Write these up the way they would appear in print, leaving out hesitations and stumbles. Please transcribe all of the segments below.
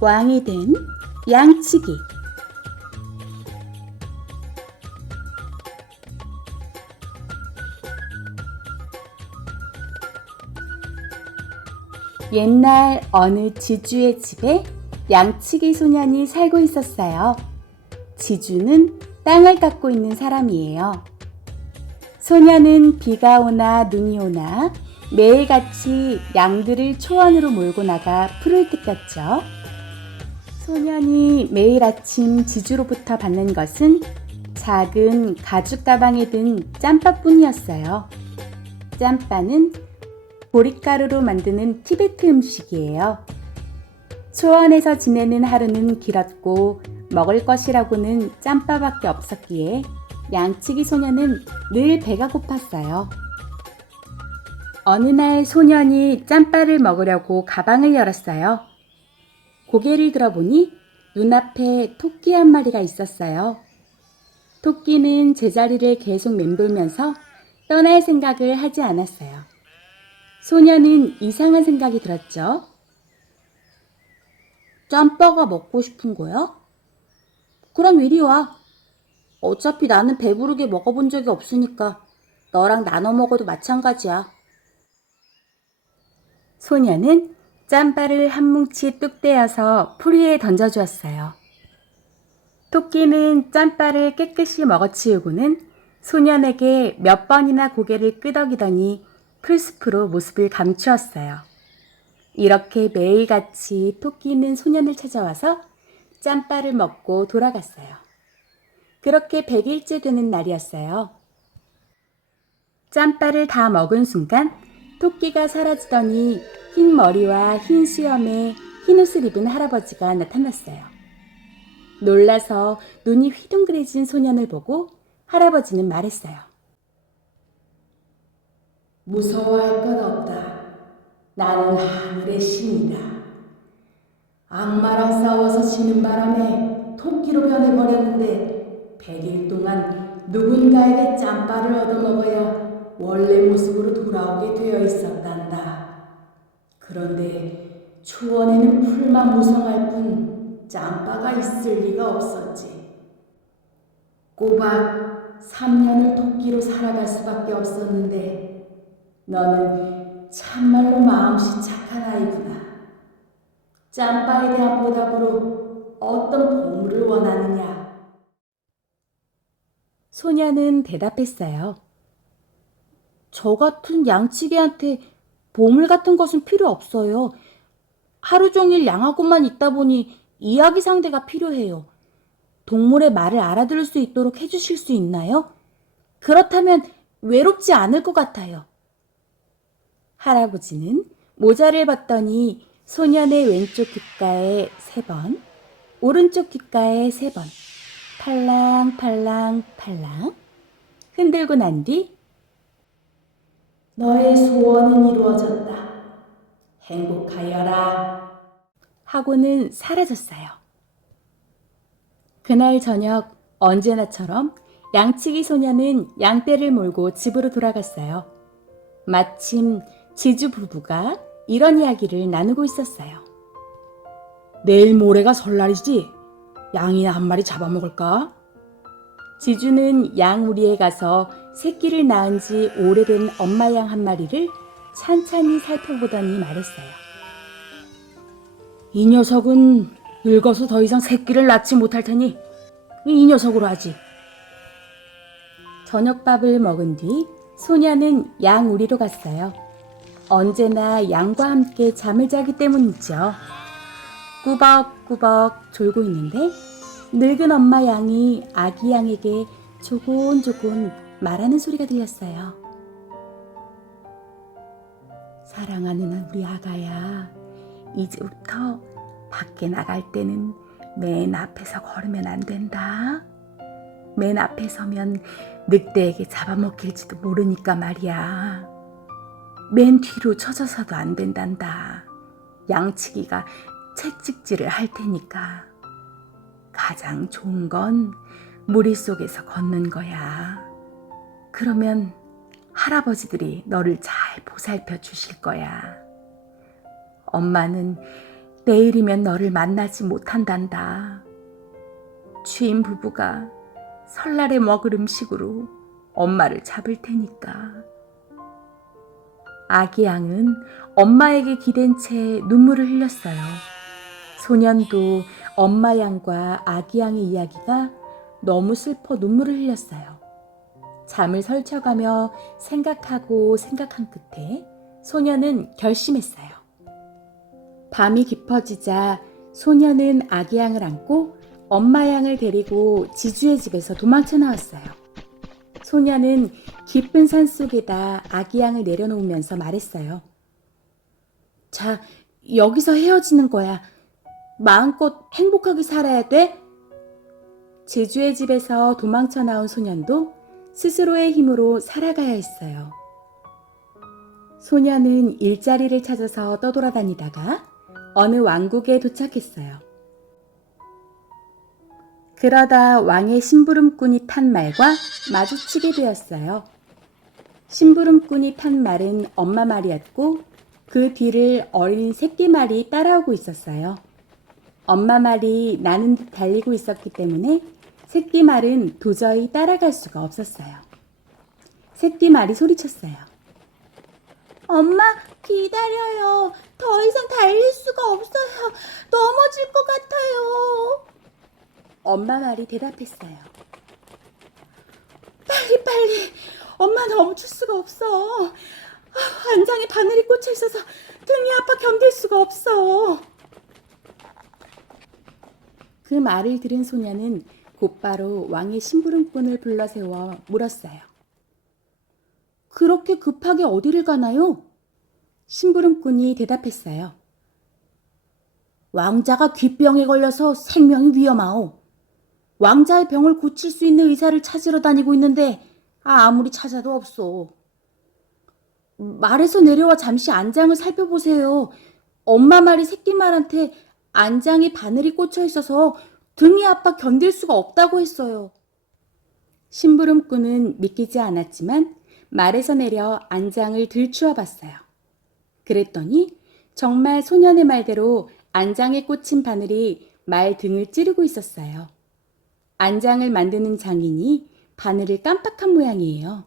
왕이 된 양치기. 옛날 어느 지주의 집에 양치기 소년이 살고 있었어요. 지주는 땅을 갖고 있는 사람이에요. 소년은 비가 오나 눈이 오나 매일같이 양들을 초원으로 몰고 나가 풀을 뜯겼죠. 소년이 매일 아침 지주로부터 받는 것은 작은 가죽 가방에 든 짬바뿐이었어요. 짬바는 보리가루로 만드는 티베트 음식이에요. 초원에서 지내는 하루는 길었고 먹을 것이라고는 짬바밖에 없었기에 양치기 소년은 늘 배가 고팠어요. 어느 날 소년이 짬바를 먹으려고 가방을 열었어요. 고개를 들어보니 눈앞에 토끼 한 마리가 있었어요. 토끼는 제자리를 계속 맴돌면서 떠날 생각을 하지 않았어요. 소년은 이상한 생각이 들었죠. 짬바가 먹고 싶은 거야? 그럼 이리 와. 어차피 나는 배부르게 먹어본 적이 없으니까 너랑 나눠 먹어도 마찬가지야. 소년은 짬바를 한 뭉치 뚝 떼어서 풀 위에 던져주었어요. 토끼는 짬바를 깨끗이 먹어치우고는 소년에게 몇 번이나 고개를 끄덕이더니 풀숲으로 모습을 감추었어요. 이렇게 매일같이 토끼는 소년을 찾아와서 짬바를 먹고 돌아갔어요. 그렇게 100일째 되는 날이었어요. 짬바를 다 먹은 순간 토끼가 사라지더니 흰 머리와 흰 수염에 흰 옷을 입은 할아버지가 나타났어요. 놀라서 눈이 휘둥그레진 소년을 보고 할아버지는 말했어요. 무서워할 것 없다. 나는 하늘의 신이다. 악마랑 싸워서 지는 바람에 토끼로 변해버렸는데 100일 동안 누군가에게 짬바를 얻어먹어야 원래 모습으로 돌아오게 되어 있었단다. 그런데 초원에는 풀만 무성할 뿐 짬바가 있을 리가 없었지. 꼬박 3년을 토끼로 살아갈 수밖에 없었는데 너는 참말로 마음씨 착한 아이구나. 짬바에 대한 보답으로 어떤 보물을 원하느냐? 소녀는 대답했어요. 저 같은 양치기한테 보물 같은 것은 필요 없어요. 하루 종일 양하고만 있다 보니 이야기 상대가 필요해요. 동물의 말을 알아들을 수 있도록 해주실 수 있나요? 그렇다면 외롭지 않을 것 같아요. 할아버지는 모자를 벗더니 소년의 왼쪽 귓가에 3번, 오른쪽 귓가에 3번, 팔랑팔랑팔랑 흔들고 난 뒤 너의 소원은 이루어졌다. 행복하여라. 하고는 사라졌어요. 그날 저녁 언제나처럼 양치기 소년은 양떼를 몰고 집으로 돌아갔어요. 마침 지주 부부가 이런 이야기를 나누고 있었어요. 내일 모레가 설날이지? 양이나 한 마리 잡아먹을까? 지주는 양 우리에 가서 새끼를 낳은 지 오래된 엄마 양 한 마리를 찬찬히 살펴보더니 말했어요. 이 녀석은 늙어서 더 이상 새끼를 낳지 못할 테니 이 녀석으로 하지. 저녁밥을 먹은 뒤 소녀는 양 우리로 갔어요. 언제나 양과 함께 잠을 자기 때문이죠. 꾸벅꾸벅 졸고 있는데 늙은 엄마 양이 아기 양에게 조곤조곤 말하는 소리가 들렸어요. 사랑하는 우리 아가야, 이제부터 밖에 나갈 때는 맨 앞에서 걸으면 안 된다. 맨 앞에 서면 늑대에게 잡아먹힐지도 모르니까 말이야. 맨 뒤로 처져서도 안 된단다. 양치기가 채찍질을 할 테니까. 가장 좋은 건 무리 속에서 걷는 거야. 그러면 할아버지들이 너를 잘 보살펴 주실 거야. 엄마는 내일이면 너를 만나지 못한단다. 주인 부부가 설날에 먹을 음식으로 엄마를 잡을 테니까. 아기 양은 엄마에게 기댄 채 눈물을 흘렸어요. 소년도 엄마 양과 아기 양의 이야기가 너무 슬퍼 눈물을 흘렸어요. 잠을 설쳐가며 생각하고 생각한 끝에 소년은 결심했어요. 밤이 깊어지자 소년은 아기 양을 안고 엄마 양을 데리고 지주의 집에서 도망쳐 나왔어요. 소년은 깊은 산 속에다 아기 양을 내려놓으면서 말했어요. 자, 여기서 헤어지는 거야. 마음껏 행복하게 살아야 돼. 지주의 집에서 도망쳐 나온 소년도 스스로의 힘으로 살아가야 했어요. 소년은 일자리를 찾아서 떠돌아다니다가 어느 왕국에 도착했어요. 그러다 왕의 심부름꾼이 탄 말과 마주치게 되었어요. 심부름꾼이 탄 말은 엄마 말이었고 그 뒤를 어린 새끼 말이 따라오고 있었어요. 엄마 말이 나는 듯 달리고 있었기 때문에 새끼 말은 도저히 따라갈 수가 없었어요. 새끼 말이 소리쳤어요. 엄마, 기다려요. 더 이상 달릴 수가 없어요. 넘어질 것 같아요. 엄마 말이 대답했어요. 빨리. 엄마 멈출 수가 없어. 안장에 바늘이 꽂혀 있어서 등이 아파 견딜 수가 없어. 그 말을 들은 소녀는 곧바로 왕의 심부름꾼을 불러 세워 물었어요. 그렇게 급하게 어디를 가나요? 심부름꾼이 대답했어요. 왕자가 귀병에 걸려서 생명이 위험하오. 왕자의 병을 고칠 수 있는 의사를 찾으러 다니고 있는데 아무리 찾아도 없소. 말에서 내려와 잠시 안장을 살펴보세요. 엄마 말이 새끼 말한테 안장에 바늘이 꽂혀 있어서 등이 아파 견딜 수가 없다고 했어요. 심부름꾼은 믿기지 않았지만 말에서 내려 안장을 들추어 봤어요. 그랬더니 정말 소년의 말대로 안장에 꽂힌 바늘이 말 등을 찌르고 있었어요. 안장을 만드는 장인이 바늘을 깜빡한 모양이에요.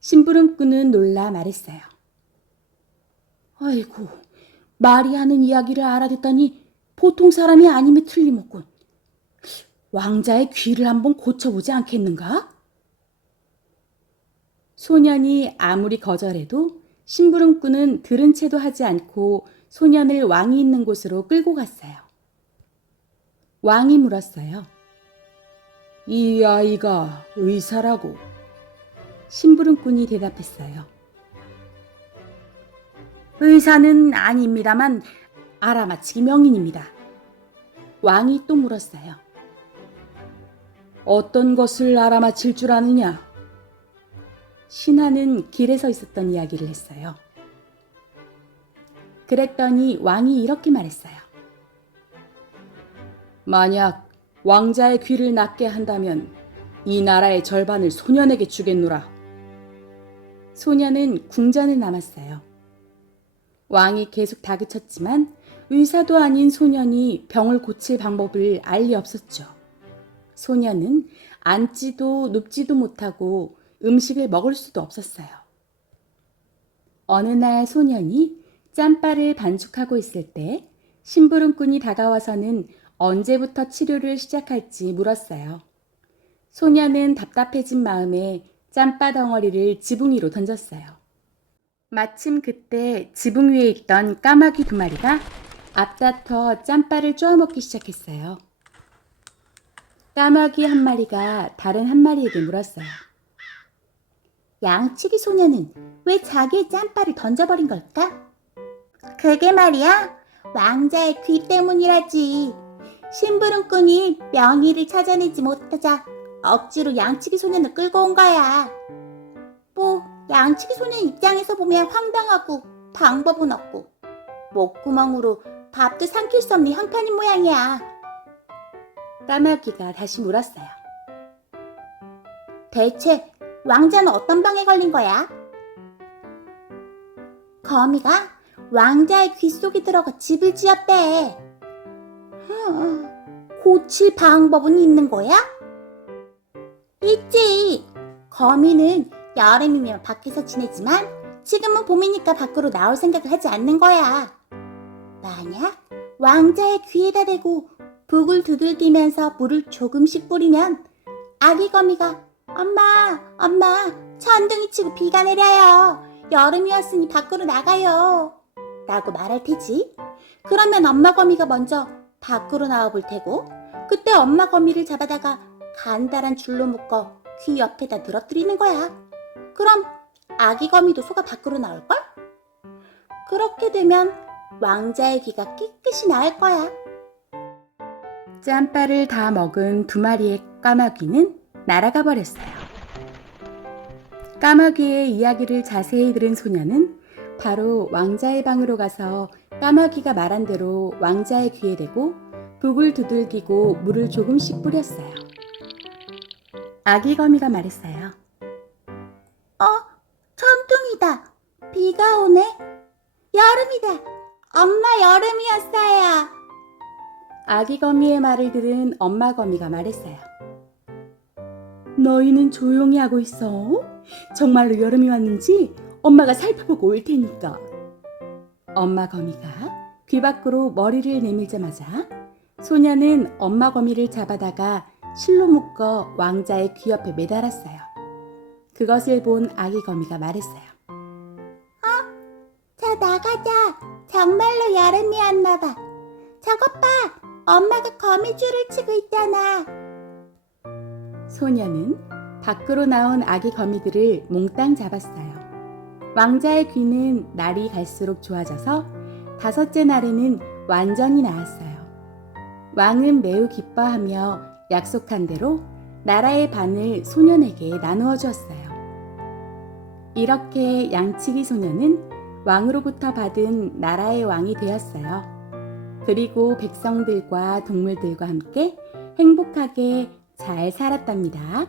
심부름꾼은 놀라 말했어요. 아이고, 말이 하는 이야기를 알아듣다니 보통 사람이 아님에 틀림없군. 왕자의 귀를 한번 고쳐보지 않겠는가? 소년이 아무리 거절해도 심부름꾼은 들은 채도 하지 않고 소년을 왕이 있는 곳으로 끌고 갔어요. 왕이 물었어요. 이 아이가 의사라고? 심부름꾼이 대답했어요. 의사는 아닙니다만 알아맞히기 명인입니다. 왕이 또 물었어요. 어떤 것을 알아맞힐 줄 아느냐? 신하는 길에 서 있었던 이야기를 했어요. 그랬더니 왕이 이렇게 말했어요. 만약 왕자의 귀를 낫게 한다면 이 나라의 절반을 소년에게 주겠노라. 소년은 궁전에 남았어요. 왕이 계속 다그쳤지만 의사도 아닌 소년이 병을 고칠 방법을 알 리 없었죠. 소년은 앉지도 눕지도 못하고 음식을 먹을 수도 없었어요. 어느 날 소년이 짬바를 반죽하고 있을 때 심부름꾼이 다가와서는 언제부터 치료를 시작할지 물었어요. 소년은 답답해진 마음에 짬바 덩어리를 지붕 위로 던졌어요. 마침 그때 지붕 위에 있던 까마귀 2마리가 앞다퉈 짬바를 쪼아먹기 시작했어요. 까마귀 1마리가 다른 1마리에게 물었어요. 양치기 소녀는 왜 자기의 짬바를 던져버린 걸까? 그게 말이야, 왕자의 귀 때문이라지. 심부름꾼이 명의를 찾아내지 못하자 억지로 양치기 소년을 끌고 온 거야. 뭐 양치기 소년 입장에서 보면 황당하고 방법은 없고 목구멍으로 밥도 삼킬 수 없는 형편인 모양이야. 까마귀가 다시 물었어요. 대체 왕자는 어떤 병에 걸린 거야? 거미가 왕자의 귀 속에 들어가 집을 지었대. 고칠 방법은 있는 거야? 있지. 거미는 여름이면 밖에서 지내지만 지금은 봄이니까 밖으로 나올 생각을 하지 않는 거야. 만약 왕자의 귀에다 대고 북을 두들기면서 물을 조금씩 뿌리면 아기 거미가 엄마, 천둥이 치고 비가 내려요. 여름이 왔으니 밖으로 나가요. 라고 말할 테지. 그러면 엄마 거미가 먼저 밖으로 나와 볼 테고 그때 엄마 거미를 잡아다가 간단한 줄로 묶어 귀 옆에다 늘어뜨리는 거야. 그럼 아기 거미도 속아 밖으로 나올걸? 그렇게 되면 왕자의 귀가 깨끗이 나을 거야. 짬바를 다 먹은 2마리의 까마귀는 날아가 버렸어요. 까마귀의 이야기를 자세히 들은 소녀는 바로 왕자의 방으로 가서 까마귀가 말한 대로 왕자의 귀에 대고 북을 두들기고 물을 조금씩 뿌렸어요. 아기 거미가 말했어요. 천둥이다. 비가 오네. 여름이다. 엄마 여름이었어요. 아기 거미의 말을 들은 엄마 거미가 말했어요. 너희는 조용히 하고 있어. 정말로 여름이 왔는지 엄마가 살펴보고 올 테니까. 엄마 거미가 귀 밖으로 머리를 내밀자마자 소녀는 엄마 거미를 잡아다가 실로 묶어 왕자의 귀 옆에 매달았어요. 그것을 본 아기 거미가 말했어요. 자 나가자. 정말로 여름이었나 봐. 저것 봐. 엄마가 거미줄을 치고 있잖아. 소녀는 밖으로 나온 아기 거미들을 몽땅 잡았어요. 왕자의 귀는 날이 갈수록 좋아져서 5째 날에는 완전히 나았어요. 왕은 매우 기뻐하며 약속한 대로 나라의 반을 소년에게 나누어 주었어요. 이렇게 양치기 소년은 왕으로부터 받은 나라의 왕이 되었어요. 그리고 백성들과 동물들과 함께 행복하게 잘 살았답니다.